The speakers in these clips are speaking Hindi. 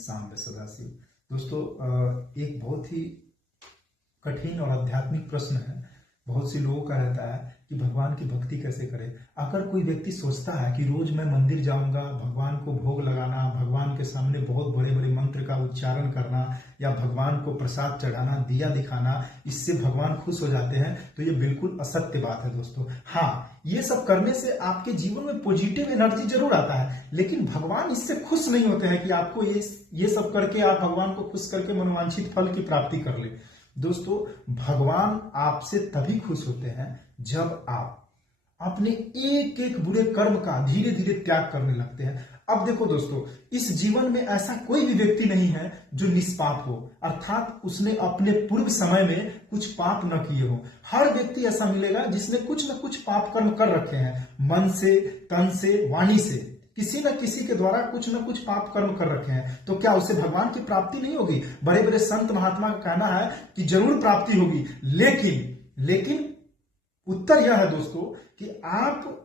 सांब सदाशिव। दोस्तों, एक बहुत ही कठिन और आध्यात्मिक प्रश्न है। बहुत से लोगों का रहता है कि भगवान की भक्ति कैसे करें। अगर कोई व्यक्ति सोचता है कि रोज मैं मंदिर जाऊंगा, भगवान को भोग लगाना, भगवान के सामने बहुत बड़े बड़े मंत्र का उच्चारण करना या भगवान को प्रसाद चढ़ाना, दिया दिखाना, इससे भगवान खुश हो जाते हैं, तो ये बिल्कुल असत्य बात है दोस्तों। हाँ, ये सब करने से आपके जीवन में पॉजिटिव एनर्जी जरूर आता है, लेकिन भगवान इससे खुश नहीं होते हैं कि आपको ये सब करके आप भगवान को खुश करके मनोवांछित फल की प्राप्ति कर ले। दोस्तों, भगवान आपसे तभी खुश होते हैं जब आप अपने एक एक बुरे कर्म का धीरे धीरे त्याग करने लगते हैं। अब देखो दोस्तों, इस जीवन में ऐसा कोई भी व्यक्ति नहीं है जो निष्पाप हो, अर्थात उसने अपने पूर्व समय में कुछ पाप न किए हो। हर व्यक्ति ऐसा मिलेगा जिसने कुछ न कुछ पाप कर्म कर रखे हैं, मन से, तन से, वाणी से, किसी न किसी के द्वारा कुछ न कुछ पाप कर्म कर रखे हैं। तो क्या उसे भगवान की प्राप्ति नहीं होगी? बड़े बड़े संत महात्मा का कहना है कि जरूर प्राप्ति होगी, लेकिन उत्तर यह है दोस्तों कि आप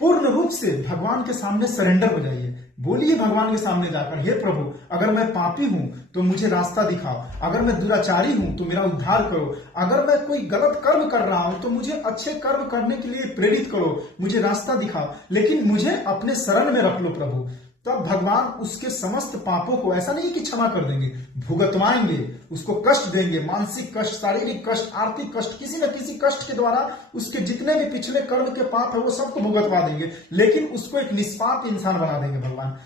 पूर्ण रूप से भगवान के सामने सरेंडर हो जाइए। बोलिए भगवान के सामने जाकर, हे प्रभु, अगर मैं पापी हूं तो मुझे रास्ता दिखाओ, अगर मैं दुराचारी हूं तो मेरा उद्धार करो, अगर मैं कोई गलत कर्म कर रहा हूं तो मुझे अच्छे कर्म करने के लिए प्रेरित करो, मुझे रास्ता दिखाओ, लेकिन मुझे अपने शरण में रख लो प्रभु। तब भगवान उसके समस्त पापों को ऐसा नहीं कि क्षमा कर देंगे, भुगतवाएंगे, उसको कष्ट देंगे, मानसिक कष्ट, शारीरिक कष्ट, आर्थिक कष्ट, किसी न किसी कष्ट के द्वारा उसके जितने भी पिछले कर्म के पाप है वो सबको भुगतवा देंगे, लेकिन उसको एक निष्पाप इंसान बना देंगे भगवान।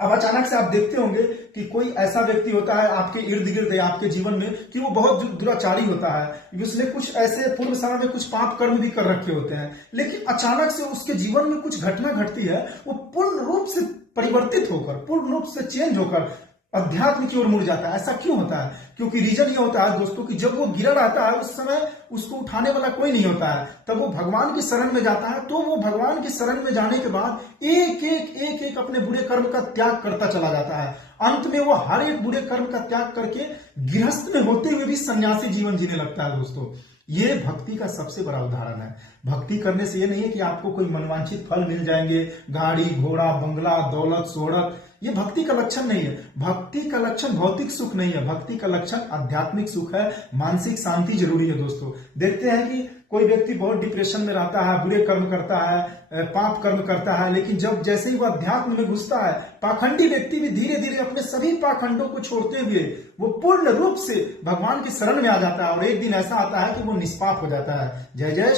अब अचानक से आप देखते होंगे कि कोई ऐसा व्यक्ति होता है आपके इर्द गिर्द या आपके जीवन में कि वो बहुत दुराचारी होता है, उसने कुछ ऐसे पूर्व समय में कुछ पाप कर्म भी कर रखे होते हैं, लेकिन अचानक से उसके जीवन में कुछ घटना घटती है, वो पूर्ण रूप से परिवर्तित होकर, पूर्ण रूप से चेंज होकर अध्यात्म की ओर मुड़ जाता है। ऐसा क्यों होता है? क्योंकि रीजन ये होता है दोस्तों कि जब वो गिरा रहता है उस समय उसको उठाने वाला कोई नहीं होता है, तब वो भगवान की शरण में जाता है। तो वो भगवान की शरण में जाने के बाद एक अपने बुरे कर्म का त्याग करता चला जाता है। अंत में वो हर एक बुरे कर्म का त्याग करके गृहस्थ में होते हुए भी सन्यासी जीवन जीने लगता है। दोस्तों, ये भक्ति का सबसे बड़ा उदाहरण है। भक्ति करने से ये नहीं है कि आपको कोई मनवांछित फल मिल जाएंगे, गाड़ी घोड़ा बंगला दौलत शोहरत, ये भक्ति का लक्षण नहीं है। भक्ति का लक्षण भौतिक सुख नहीं है, भक्ति का लक्षण आध्यात्मिक सुख है, मानसिक शांति जरूरी है। दोस्तों, देखते हैं कि कोई व्यक्ति बहुत डिप्रेशन में रहता है, बुरे कर्म करता है, पाप कर्म करता है, लेकिन जब जैसे ही वह अध्यात्म में घुसता है, पाखंडी व्यक्ति भी धीरे धीरे अपने सभी पाखंडों को छोड़ते हुए वो पूर्ण रूप से भगवान की शरण में आ जाता है, और एक दिन ऐसा आता है कि वो निष्पाप हो जाता है। जय जय।